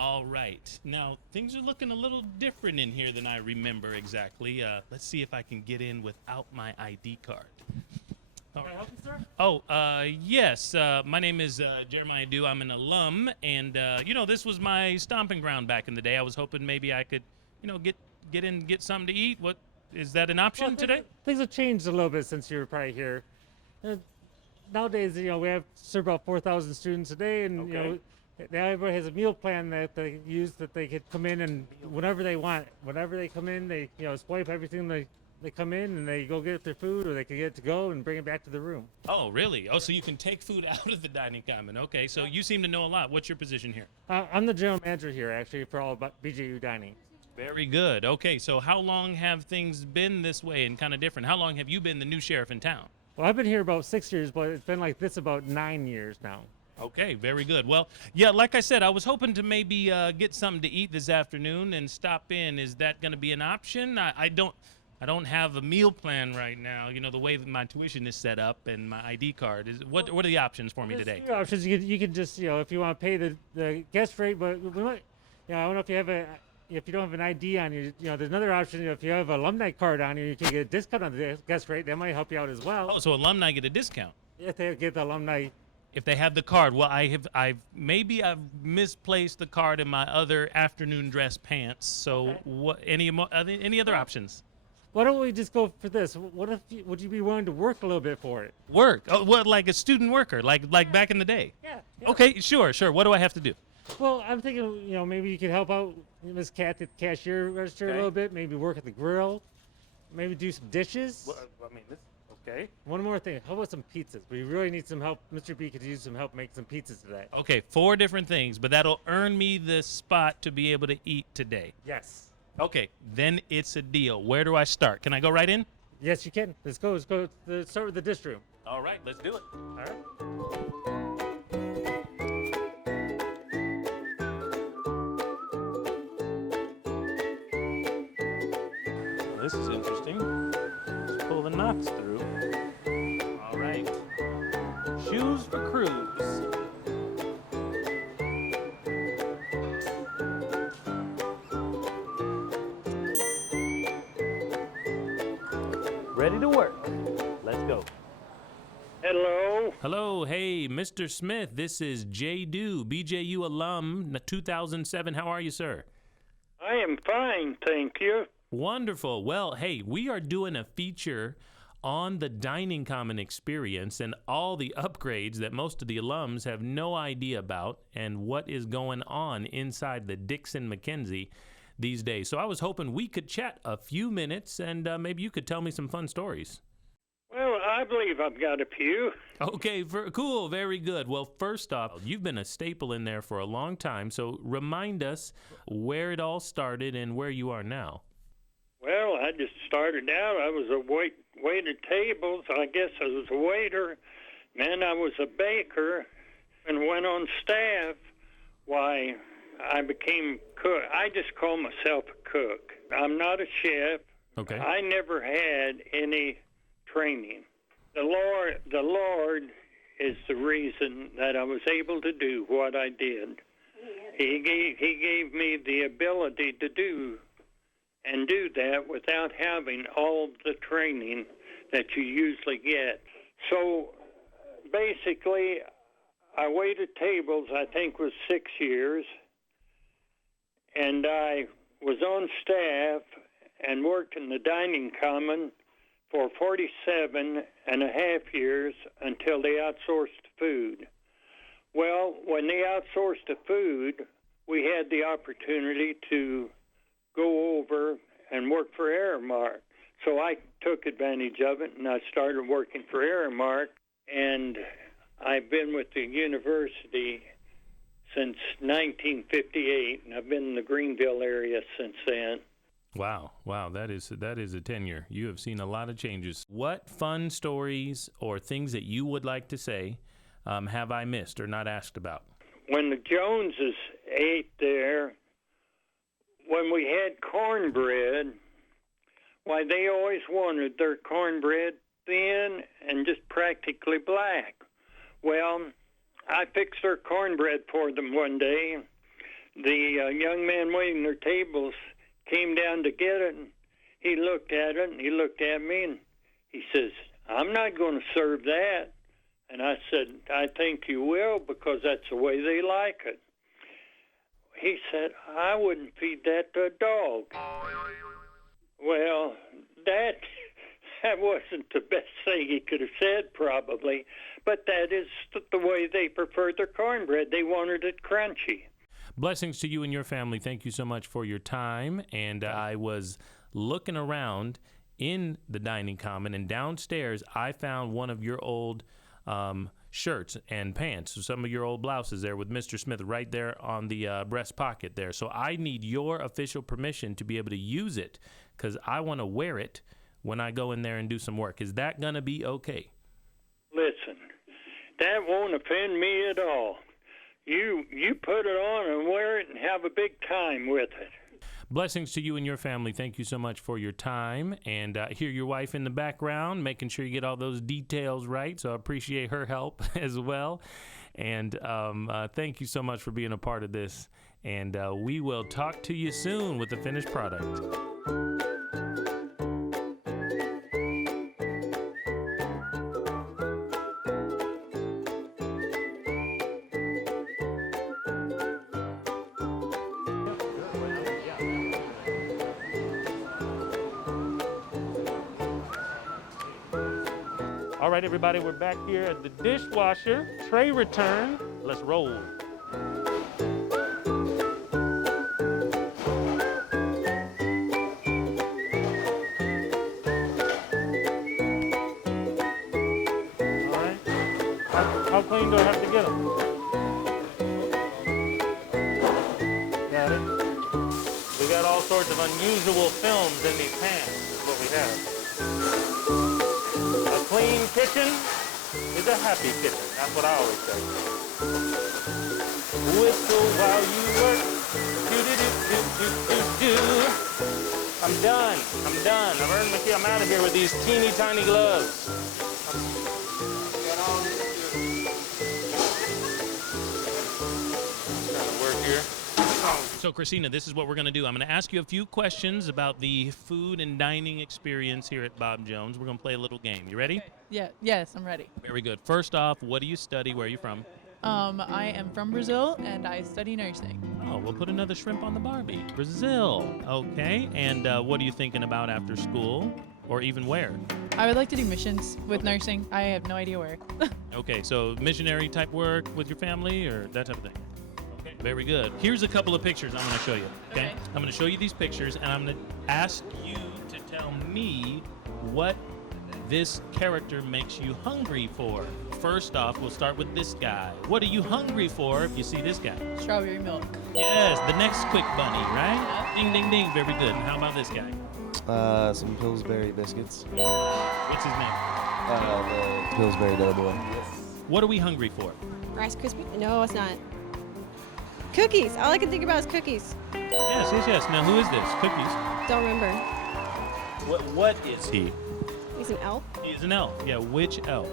All right. Now, things are looking a little different in here than I remember exactly. Let's see if I can get in without my ID card. Can I help you, sir? Yes. My name is Jeremiah Dew. I'm an alum, and this was my stomping ground back in the day. I was hoping maybe I could, get in, get something to eat. What is that an option today? Things have changed a little bit since you were probably here. Uh, Nowadays, we have serve about 4,000 students a day, and Okay. now everybody has a meal plan that they use that they could come in and whenever they want. Whenever they come in, they swipe everything they come in and they go get their food, or they can get it to go and bring it back to the room. Oh, really? Oh, so you can take food out of the dining common. Okay, so you seem to know a lot. What's your position here? I'm the general manager here, actually, for all about BJU dining. Very good. Okay, so how long have things been this way and kind of different? How long have you been the new sheriff in town? Well, I've been here about 6 years, but it's been like this about 9 years now. Okay, very good. Well, yeah, like I said, I was hoping to maybe get something to eat this afternoon and stop in. Is that going to be an option? I don't have a meal plan right now. The way that my tuition is set up and my ID card is. What are the options for me There's today? few options. You can just, if you want to pay the guest rate, but we might, I don't know if you don't have an ID on you, there's another option. If you have an alumni card on you, you can get a discount on the guest rate. That might help you out as well. Oh, so alumni get a discount If they get the alumni. if they have the card. Well, I've misplaced the card in my other afternoon dress pants. So Okay. what? Any other options? Why don't we just go for this? Would you be willing to work a little bit for it? Work? Oh, what, like a student worker, like back in the day? Yeah. Okay, sure. What do I have to do? Well, I'm thinking, maybe you could help out Miss Cat at the cashier register Okay. a little bit. Maybe work at the grill. Maybe do some dishes. I mean, this. Okay. One more thing. How about some pizzas? We really need some help. Mr. B could use some help make some pizzas today. Okay, 4 different things, but that'll earn me the spot to be able to eat today. Yes. Okay, then it's a deal. Where do I start? Can I go right in? Yes, you can. Let's go. Start with the dish room. All right, let's do it. All right. Well, this is interesting. Let's pull the knots through. All right. Shoes for cruise. Ready to work. Let's go. Hello. Hello, hey, Mr. Smith. This is JDew, BJU alum, 2007. How are you, sir? I am fine, thank you. Wonderful. Well, hey, we are doing a feature on the Dining Common experience and all the upgrades that most of the alums have no idea about and what is going on inside the Dixon-McKenzie these days. So I was hoping we could chat a few minutes and maybe you could tell me some fun stories. Well, I believe I've got a few. Okay, cool, very good. Well, first off, you've been a staple in there for a long time, so remind us where it all started and where you are now. Well, I just started out. I was a waited tables. I guess I was a waiter. Then I was a baker and went on staff. Why, I became cook. I just call myself a cook. I'm not a chef. Okay. I never had any training. The Lord is the reason that I was able to do what I did. He gave me the ability to do that without having all the training that you usually get. So basically, I waited tables, I think was 6 years, and I was on staff and worked in the dining common for 47 and a half years until they outsourced food. Well, when they outsourced the food, we had the opportunity to go over and work for Aramark. So I took advantage of it, and I started working for Aramark, and I've been with the university since 1958, and I've been in the Greenville area since then. Wow, that is a tenure. You have seen a lot of changes. What fun stories or things that you would like to say have I missed or not asked about? When the Joneses ate there, when we had cornbread, why, they always wanted their cornbread thin and just practically black. Well, I fixed their cornbread for them one day, the young man waiting their tables came down to get it, and he looked at it, and he looked at me, and he says, "I'm not going to serve that." And I said, "I think you will, because that's the way they like it." He said, "I wouldn't feed that to a dog." Well, that wasn't the best thing he could have said, probably, but that is the way they prefer their cornbread. They wanted it crunchy. Blessings to you and your family. Thank you so much for your time. And I was looking around in the dining common, and downstairs I found one of your old shirts and pants, so some of your old blouses there with Mr. Smith right there on the breast pocket there. So I need your official permission to be able to use it, because I want to wear it when I go in there and do some work. Is that going to be okay? Listen, that won't offend me at all. You put it on and wear it and have a big time with it. Blessings to you and your family. Thank you so much for your time. And hear your wife in the background, making sure you get all those details right. So I appreciate her help as well. And thank you so much for being a part of this. And we will talk to you soon with the finished product. All right, everybody, we're back here at the dishwasher. Tray return. Let's roll. All right. How clean do I have to get them? Got it. We got all sorts of unusual films in these pans, is what we have. A clean kitchen is a happy kitchen. That's what I always say. Whistle while you work. Do-do-do-do-do-do-do. I'm done. I've earned my key. I'm out of here with these teeny tiny gloves. Trying to work here. So, Christina, this is what we're going to do. I'm going to ask you a few questions about the food and dining experience here at Bob Jones. We're going to play a little game. You ready? Okay. Yes, I'm ready. Very good. First off, what do you study? Where are you from? I am from Brazil, and I study nursing. Oh, we'll put another shrimp on the Barbie. Brazil. Okay. And what are you thinking about after school, or even where? I would like to do missions with nursing. I have no idea where. Okay, so missionary type work with your family or that type of thing? Okay, very good. Here's a couple of pictures I'm going to show you, okay? I'm going to show you these pictures, and I'm going to ask you to tell me what this character makes you hungry for. First off, we'll start with this guy. What are you hungry for if you see this guy? Strawberry milk. Yes, the next quick bunny, right? Ding, ding, ding. Very good. And how about this guy? Some Pillsbury biscuits. What's his name? The Pillsbury Doughboy. What are we hungry for? Rice Krispie? No, it's not. Cookies. All I can think about is cookies. Yes. Now, who is this? Cookies. Don't remember. What is he? He's an elf. He's an elf. Yeah, which elf?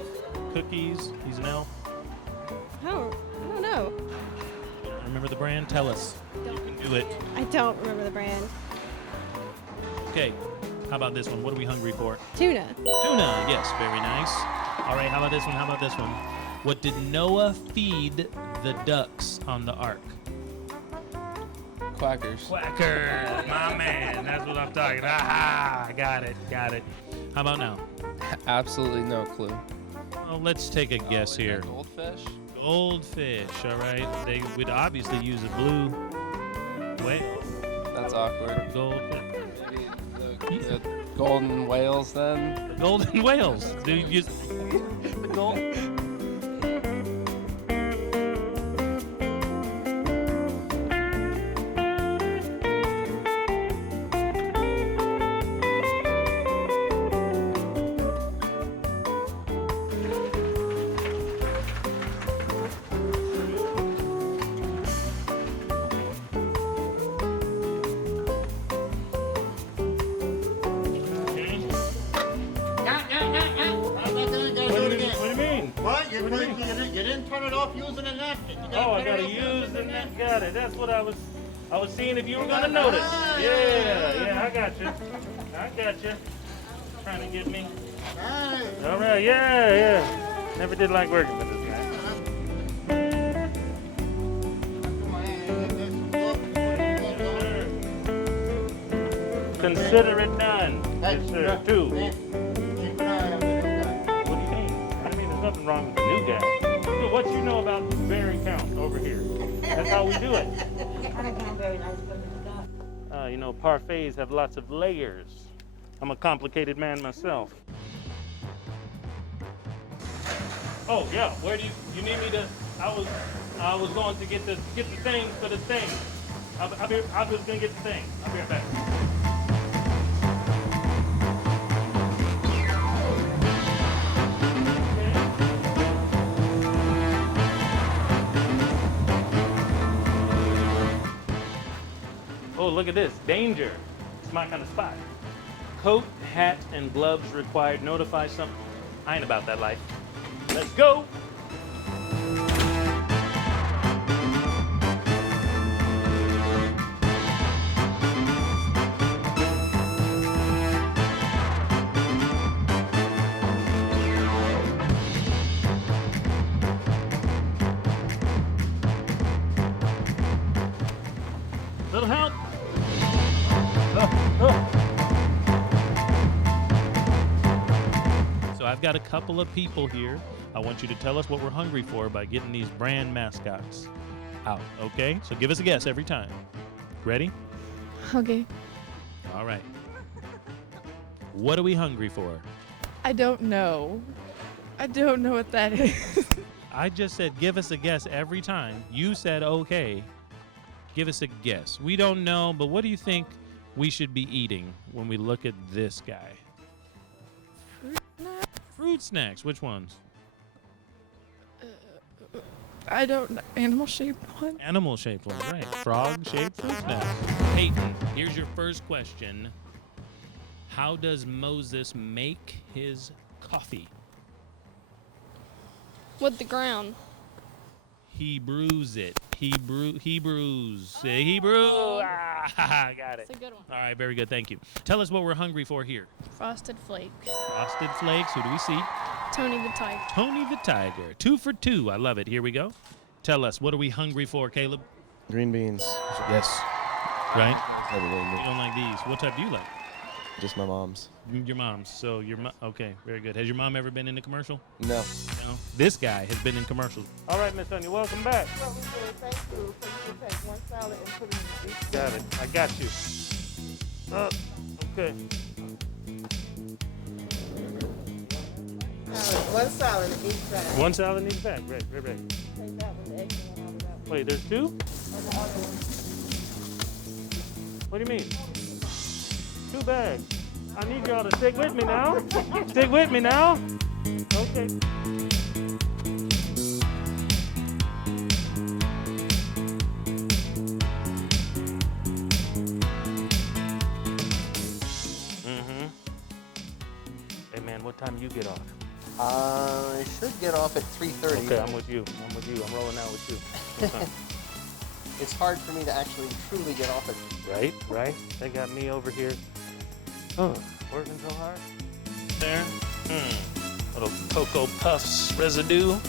Cookies. He's an elf. I don't know. You don't remember the brand? Tell us. You can do it. I don't remember the brand. Okay. How about this one? What are we hungry for? Tuna. Tuna. Yes, very nice. All right. How about this one? What did Noah feed the ducks on the ark? Quackers. Quackers. My man. That's what I'm talking about. Aha. Got it. How about now? Absolutely no clue. Well, let's take a guess here. Goldfish? Goldfish. All right. They would obviously use a blue whale. That's awkward. Goldfish. Maybe the golden whales then? The golden whales. Do you use the gold? You didn't turn it off using a napkin. Oh, I gotta use the net. Got it. That's what I was I was seeing if you were gonna notice. Yeah, I got you. Trying to get me. All right, yeah. Never did like working with this guy. Consider it done. Yes, sir. 2. What do you mean? I mean, there's nothing wrong with the new guy. So what you know about berry count over here? That's how we do it. You know, parfaits have lots of layers. I'm a complicated man myself. Oh yeah, where do you need me to? I was going to get the thing for the thing. I was gonna get the thing. I'll be right back. Oh, look at this. Danger. It's my kind of spot. Coat, hat, and gloves required. Notify some. I ain't about that life. Let's go. Little help. So I've got a couple of people here. I want you to tell us what we're hungry for by getting these brand mascots out, okay? So give us a guess every time. Ready? Okay. All right. What are we hungry for? I don't know. I don't know what that is. I just said give us a guess every time. You said okay. Give us a guess. We don't know, but what do you think we should be eating when we look at this guy? Fruit snacks. Which ones? I don't know. Animal-shaped one? Animal-shaped ones, right. Frog-shaped fruit snacks. Peyton, here's your first question. How does Moses make his coffee? With the ground. He brews it. Hebrews. Hebrew. Ah, got it. That's a good one. All right, very good. Thank you. Tell us what we're hungry for here. Frosted Flakes. Frosted Flakes. Who do we see? Tony the Tiger. Tony the Tiger. 2 for 2. I love it. Here we go. Tell us, what are we hungry for, Caleb? Green beans. Yes. Right? Everything. You don't like these. What type do you like? Just my mom's. Your mom's. So your mom. Okay, very good. Has your mom ever been in a commercial? No. No. This guy has been in commercials. All right, Miss Sonia, welcome back. Well, we said thank you. So you can take one salad and put it in the deep. Got it. I got you. Okay. One salad in each bag. One salad in each bag. Right. Take that one, the extra one out of that one. Wait, there's 2? And the other one. What do you mean? 2 bags. I need y'all to stick with me now. Stick with me now. Okay. Hey man, what time do you get off? I should get off at 3:30. Okay, I'm with you. I'm rolling out with you. What time? It's hard for me to actually truly get off at. Right. They got me over here. Oh, working so hard. There. Little Cocoa Puffs residue. Let's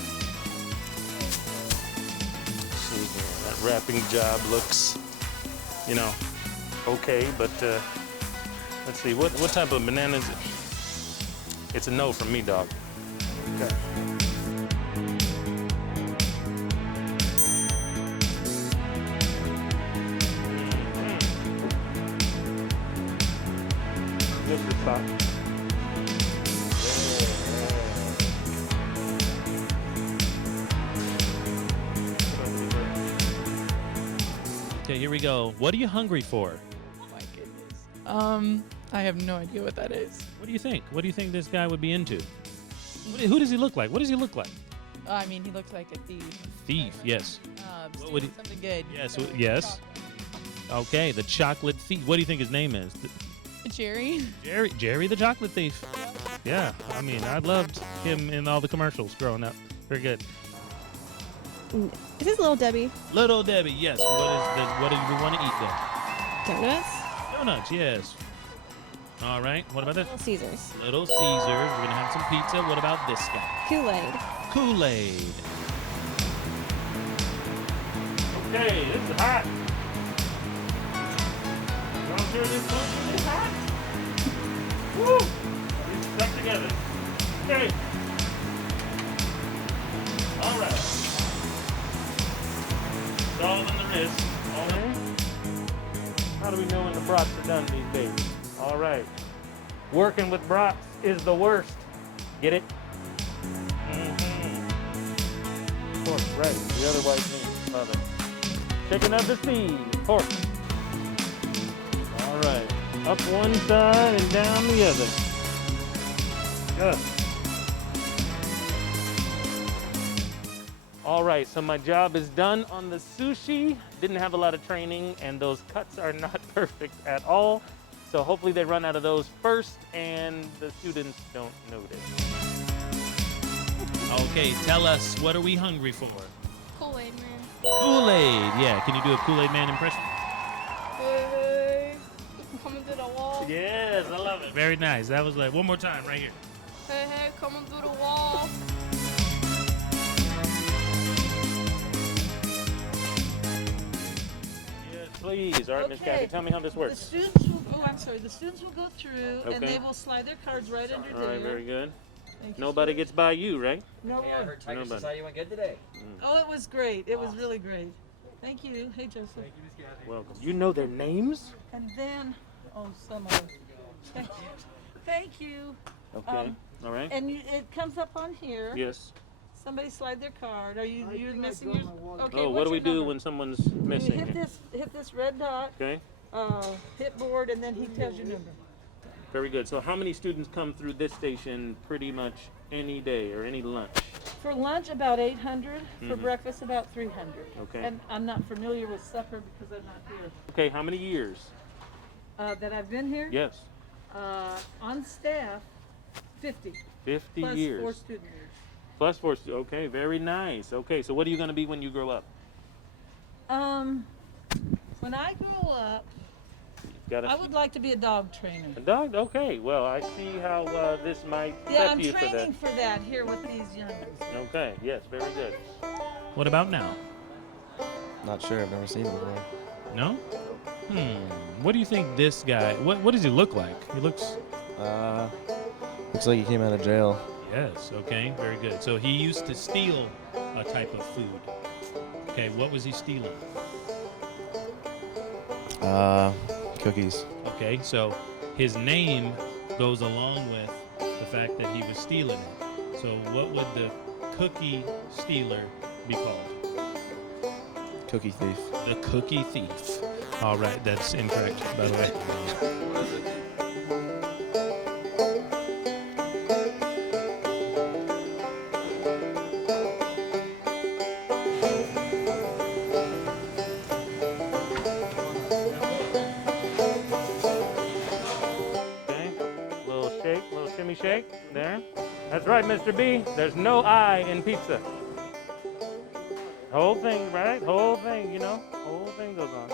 see here. That wrapping job looks, okay, but let's see. What type of banana is it? It's a no from me, dog. Okay. This is fine. Okay, here we go. What are you hungry for? Oh my goodness. I have no idea what that is. What do you think? What do you think this guy would be into? Who does he look like? What does he look like? I mean, he looks like a thief. Thief, yes. What would he? Something good. Yes, yes. Okay, the chocolate thief. What do you think his name is? Jerry. Jerry the chocolate thief. Yeah, I mean, I loved him in all the commercials growing up. Very good. Is this Little Debbie? Little Debbie, yes. What do we want to eat then? Donuts? Donuts, yes. All right. What about this? Little Caesars. Little Caesars. We're going to have some pizza. What about this guy? Kool-Aid. Kool-Aid. Okay, this is hot. I'm sure this one is hot. Woo! These stuck together. Okay. All right. Solving the wrist. All right. How do we know when the brats are done these days? All right. Working with brats is the worst. Get it? Mm-hmm. Of course, right. The other white meat. Love it. Checking up the speed. Pork. All right. Up one side and down the other. Good. All right, so my job is done on the sushi. Didn't have a lot of training, and those cuts are not perfect at all. So hopefully they run out of those first, and the students don't notice. Okay, tell us, what are we hungry for? Kool-Aid man. Kool-Aid. Yeah, can you do a Kool-Aid man impression? Hey, coming through the wall. Yes, I love it. Very nice. That was like, one more time right here. Hey, coming through the wall. Yes, please. All right, Miss Okay. Kathy, tell me how this The works. students will, the students will go through and Okay. they will slide their cards right under All there. right, very good. Thank you. Nobody gets by you, right? No Hey, I one. heard Tiger Nobody. Society went good today. Oh, it was great. It was really great. Thank you. Hey, Joseph. Thank you, Miss Kathy. Welcome. You know their names? And then, some of them. Thank you. Okay. All right. And it comes up on here. Yes. Somebody slide their card. Are you're missing yours? Okay. Oh, what do we do when someone's You missing? hit this red dot, Okay. hit board, and then he tells your number. Very good. So how many students come through this station pretty much any day or any lunch? For lunch, about 800. For Mhm. breakfast, about 300. Okay. And I'm not familiar with supper because I'm not here. Okay, how many years? That I've been here? Yes. On staff, 50. 50 Plus years. 4 student years. Plus 4. Okay, very nice. Okay, so what are you going to be when you grow up? When I grow up, Got I would like to be a dog trainer. a dog? Okay, well, I see how this might Yeah, prep I'm you for that. training for that here with these young ones. Okay, yes, very good. What about now? Not sure. I've never seen him before. No? What do you think this guy, what does he look like? He looks, Looks like he came out of jail. yes, okay, very good. So he used to steal a type of food. Okay, what was he stealing? Cookies. Okay, so his name goes along with the fact that he was stealing it. So what would the cookie stealer be called? Cookie thief. The cookie thief. All right, that's incorrect, by the way. Okay, little shake, little shimmy shake. There. That's right, Mr. B. There's no I in pizza. Whole thing, right? Whole thing, you know? Whole thing goes on.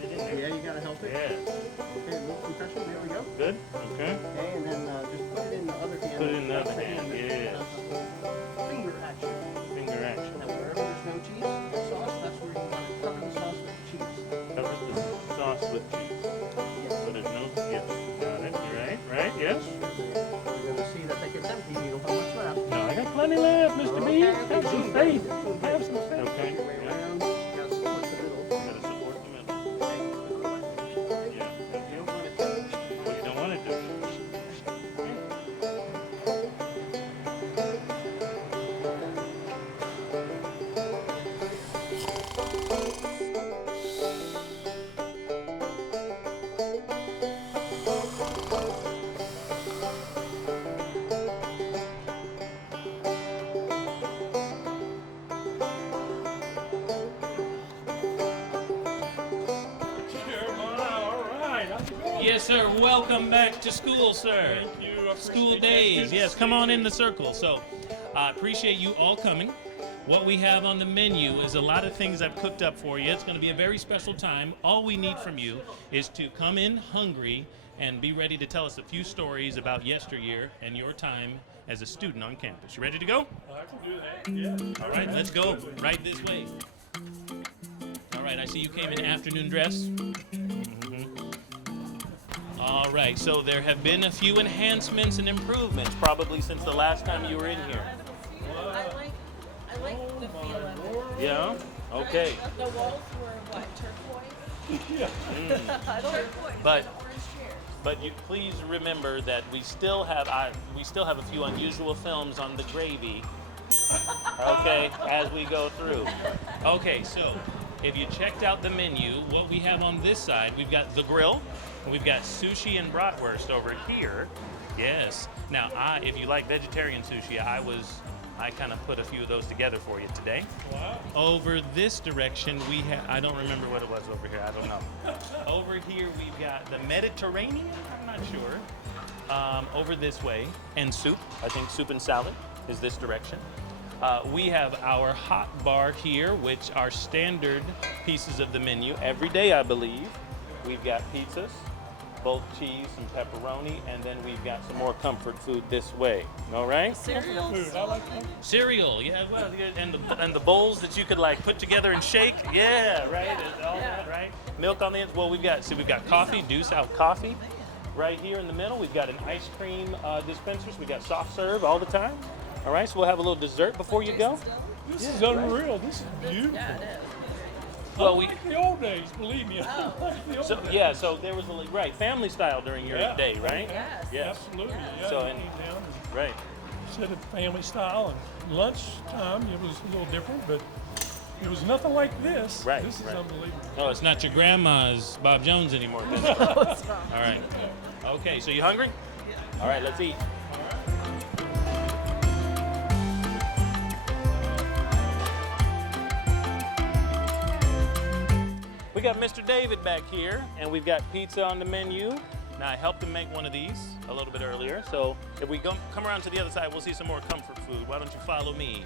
Yeah, you gotta help it. Yeah. Okay, little compression, there we go. Good? Okay. Okay, and then just put it in the other hand. Put it in the other hand, yes. Finger action. Finger action. And wherever there's no cheese or sauce, that's where you want to cover the sauce with cheese. Cover the sauce with cheese. Yes. So there's no, yes. Got it. You're right. Right? Yes? You're gonna see that that gets empty. You don't have much left. No, I got plenty left, Mr. B. Have some faith. Have some faith. Okay. Your way Yeah. around. You gotta support the middle. Gotta support the middle. Okay. Yeah. You don't want it to. Well, you don't want it to. Yes, sir. Welcome back to school, sir. Thank you. School days. Yes, come on in the circle. So I appreciate you all coming. what we have on the menu is a lot of things I've cooked up for you. It's going to be a very special time. All we need from you is to come in hungry and be ready to tell us a few stories about yesteryear and your time as a student on campus. You ready to go? I can do that, yeah. All right, let's go. Right this way. All right, I see you came in afternoon dress. All right, so there have been a few enhancements and improvements probably since the last time you were in here. I like the feel of it. Yeah? Okay. The walls were what, turquoise? Yeah. Turquoise. But orange chairs. But you please remember that we still have a few unusual films on the gravy. Okay, as we go through. Okay, so if you checked out the menu, what we have on this side, we've got the grill, and we've got sushi and bratwurst over here. Yes. Now, if you like vegetarian sushi, I kind of put a few of those together for you today. Wow. Over this direction, we have, I don't remember what it was over here, I don't know. Over here, we've got the Mediterranean, I'm not sure. Over this way, and soup, I think soup and salad is this direction. We have our hot bar here, which are standard pieces of the menu every day, I believe. We've got pizzas, both cheese and pepperoni, and then we've got some more comfort food this way. All right? Cereals. Food, I like that. Cereal, yeah, well, and the bowls that you could like put together and shake, yeah, right, and all that, right? Milk on the end. Well, we've got coffee, Deuce Out coffee, right here in the middle. We've got an ice cream dispenser. So we got soft serve all the time. All right, so we'll have a little dessert before you go. This is unreal. This is beautiful. Yeah, it is. Well, I like the old days, believe me. I like the old So days. yeah, so there was family style during your day, right? Yes. Yes. Absolutely. Yeah, So, you and- came down and Right. sit at family style, and lunchtime it was a little different, but it was nothing like this. Right, This is right. unbelievable. Oh, it's not your grandma's Bob Jones anymore. Is it? All right. Okay, so you hungry? All right, let's eat. We got Mr. David back here, and we've got pizza on the menu. Now, I helped him make one of these a little bit earlier, so if we come around to the other side, we'll see some more comfort food. Why don't you follow me?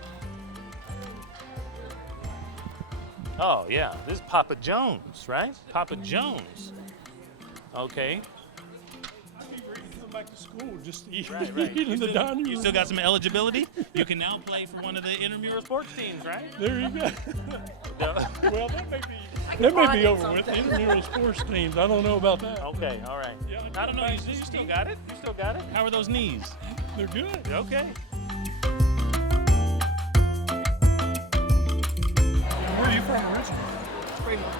Oh, yeah, this is Papa John's, right? Papa John's. Okay. I'd be ready to come back to school just to eat, Right. eat in the dining room. You still got some eligibility? You can now play for one of the intramural sports teams, right? There you go. No. Well, that may be over with. Intramural sports teams. I don't know about that. Okay, all right. Yeah, I don't know. You still got it? You still got it? How are those knees? They're good. Okay. Where are you from originally? Greenville.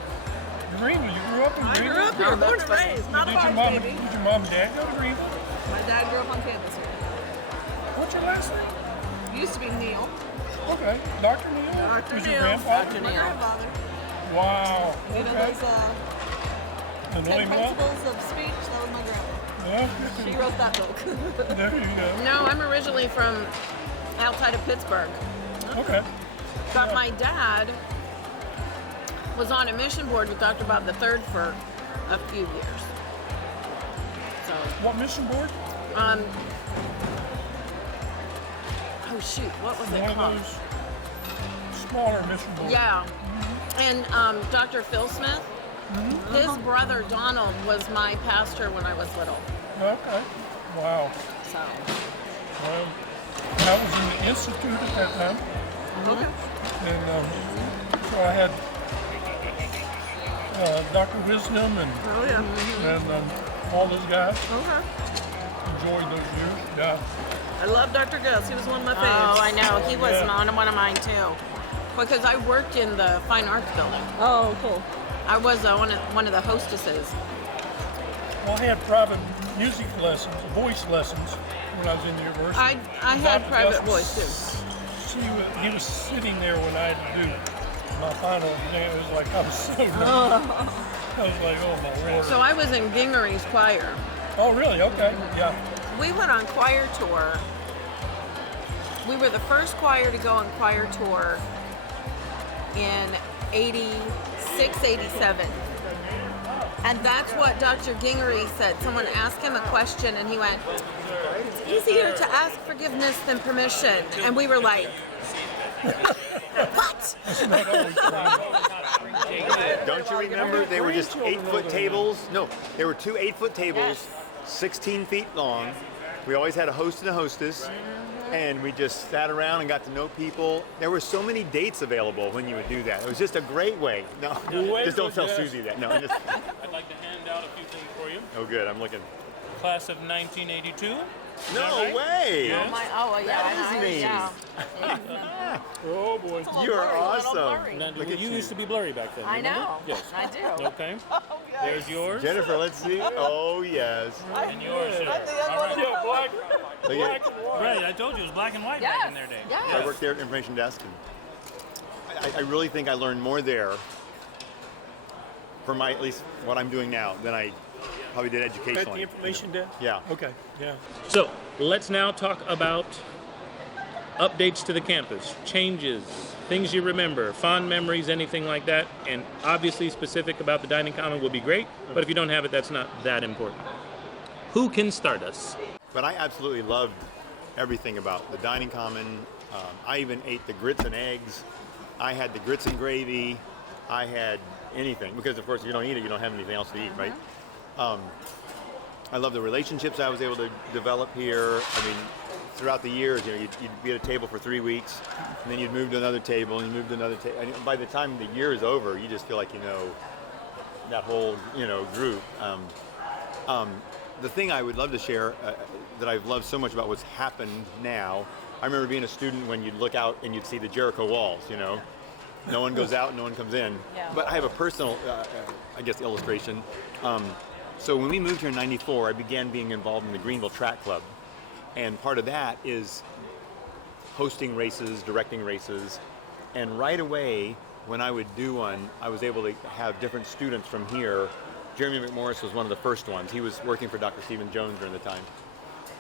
Greenville. You grew up in I Greenville? grew up here, born and raised, not a Did your Bob's mom baby. and dad go to Greenville? My dad grew up on campus here. What's your last name? Used to be Neil. Okay. Dr. Neal? Dr. Was Neal. your grandfather? Dr. My grandfather. Wow. You know Okay. those And 10 William Hall? principles of speech? That was my grandma. Yeah. She wrote that book. There you go. No, I'm originally from outside of Pittsburgh. Okay. But my dad was on a mission board with Dr. Bob III for a few years. So, What mission board? oh shoot, what was it One called? of those smaller mission boards. Yeah. And Dr. Phil Smith, his brother Donald was my pastor when I was little. Okay. Wow. So, Well, I was in the institute at that time, okay. and so I had Dr. Wisdom and Oh yeah. and all those guys. Okay. Enjoyed those years. Yeah. I love Dr. Gus. He was one of my favorites. Oh, I know. He was Yeah. one of mine too. Because I worked in the Fine Arts Building. Oh, cool. I was one of the hostesses. Well, I had private music lessons, voice lessons when I was in the university. I had Dr. private Gus voice too. He was sitting there when I had to do my final exam. It was like I was so nervous. I was like, oh my word. So I was in Gingery's choir. Oh, really? Okay. Yeah. We went on choir tour. We were the first choir to go on choir tour in 86, 87. And that's what Dr. Gingery said. Someone asked him a question and he went, "It's easier to ask forgiveness than permission." And we were like, What? Don't you remember? They were just 8-foot tables. No, there were 2 8-foot tables, 16 feet long. We always had a host and a hostess, and we just sat around and got to know people. There were so many dates available when you would do that. It was just a great way. No, just don't tell Susie that. No, I'd like to hand out a few things for you. Oh, good. I'm looking. Class of 1982. No way! Yes. That is me. Yeah. Oh boy. You are awesome. Now, Look at you used to be blurry back then. I remember? know. Yes. I do. Okay. There's yours. Jennifer, let's see. Oh, yes. And yours. Yeah, black Look at it. Right, I told you it was black and white back in their day. I worked there at Information Desk, and I really think I learned more there for at least what I'm doing now than I probably did educationally. At the information desk? Yeah. Okay, yeah. So let's now talk about updates to the campus, changes, things you remember, fond memories, anything like that. And obviously specific about the dining common would be great, but if you don't have it, that's not that important. Who can start us? But I absolutely loved everything about the dining common. I even ate the grits and eggs. I had the grits and gravy. I had anything, because of course if you don't eat it, you don't have anything else to eat, right? I love the relationships I was able to develop here. I mean, throughout the years, you'd be at a table for 3 weeks, and then you'd move to another table, and you move to another table. And by the time the year is over, you just feel like you know that whole group. The thing I would love to share that I've loved so much about what's happened now. I remember being a student when you'd look out and you'd see the Jericho walls. No one goes out, no one comes in. Yeah. But I have a personal, illustration. So when we moved here in '94, I began being involved in the Greenville Track Club. And part of that is hosting races, directing races. And right away, when I would do one, I was able to have different students from here. Jeremy McMorris was one of the first ones. He was working for Dr. Stephen Jones during the time.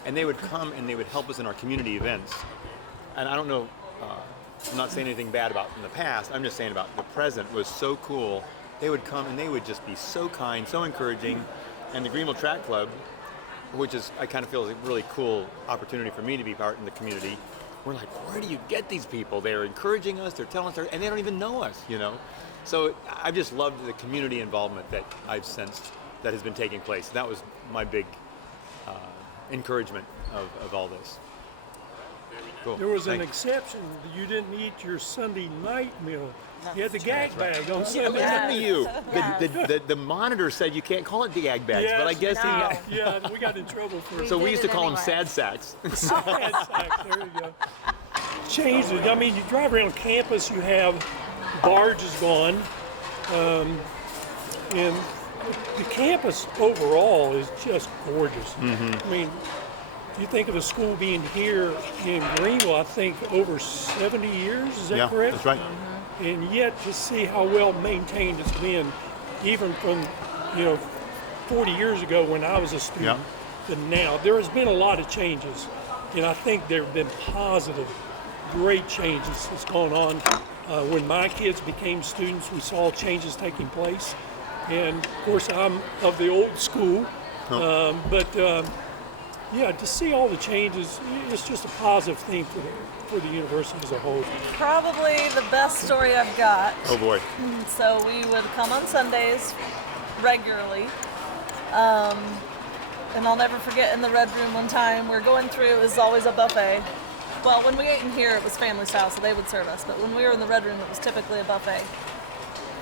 And they would come and they would help us in our community events. And I don't know, I'm not saying anything bad about in the past, I'm just saying about the present was so cool. They would come and they would just be so kind, so encouraging. And the Greenville Track Club, which is, I kind of feel is a really cool opportunity for me to be part in the community. We're like, where do you get these people? They're encouraging us, they're telling us, and they don't even know us, So I've just loved the community involvement that I've sensed that has been taking place. That was my big encouragement of all this. Cool. There was an Thanks. exception. You didn't eat your Sunday night meal. You had the gag bag on Yeah, Sunday listen night. to you. The monitor said you can't call it the gag bags, but I guess Yeah, we got in trouble for it. So we used to call them sad sacks. Sad sacks, there you go. Changed it. I mean, you drive around campus, you have barges gone, and the campus overall is just gorgeous. I mean, if you think of the school being here in Greenville, I think over 70 years, is that correct? That's right. And yet to see how well maintained it's been, even from 40 years ago when I was a student to now, there has been a lot of changes, and I think there have been positive, great changes that's gone on. When my kids became students, we saw changes taking place, and of course I'm of the old school, to see all the changes, it's just a positive thing for the university as a whole. Probably the best story I've got. Oh boy. So we would come on Sundays regularly. And I'll never forget in the Red Room one time, we're going through, it was always a buffet. Well, when we ate in here, it was family style, so they would serve us. But when we were in the Red Room, it was typically a buffet.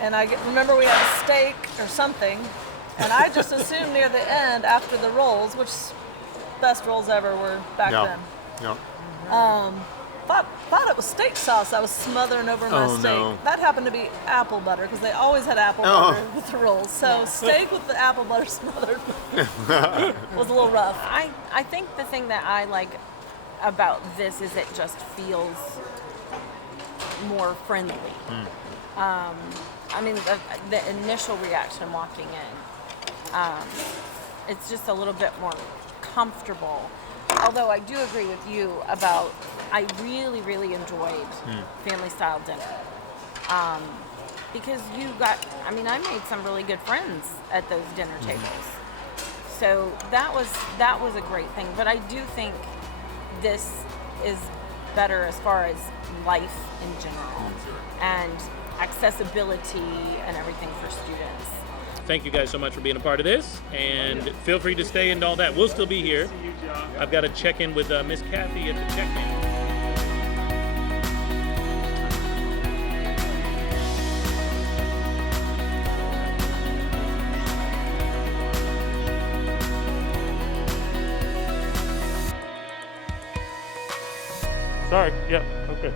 And I remember we had a steak or something, and I just assumed near the end, after the rolls, which best rolls ever were back then. Yeah. Thought it was steak sauce I was smothering over my steak. No. That happened to be apple butter because they always had apple butter with the rolls. So steak with the apple butter smothered was a little rough. I think the thing that I like about this is it just feels more friendly. I mean, the initial reaction walking in, it's just a little bit more comfortable. Although I do agree with you about, I really, really enjoyed family style dinner. Because I made some really good friends at those dinner tables. So that was a great thing. But I do think this is better as far as life in general and accessibility and everything for students. Thank you guys so much for being a part of this, and feel free to stay and all that. We'll still be here. I've got to check in with Miss Kathy at the check-in. Sorry. Yep. Okay.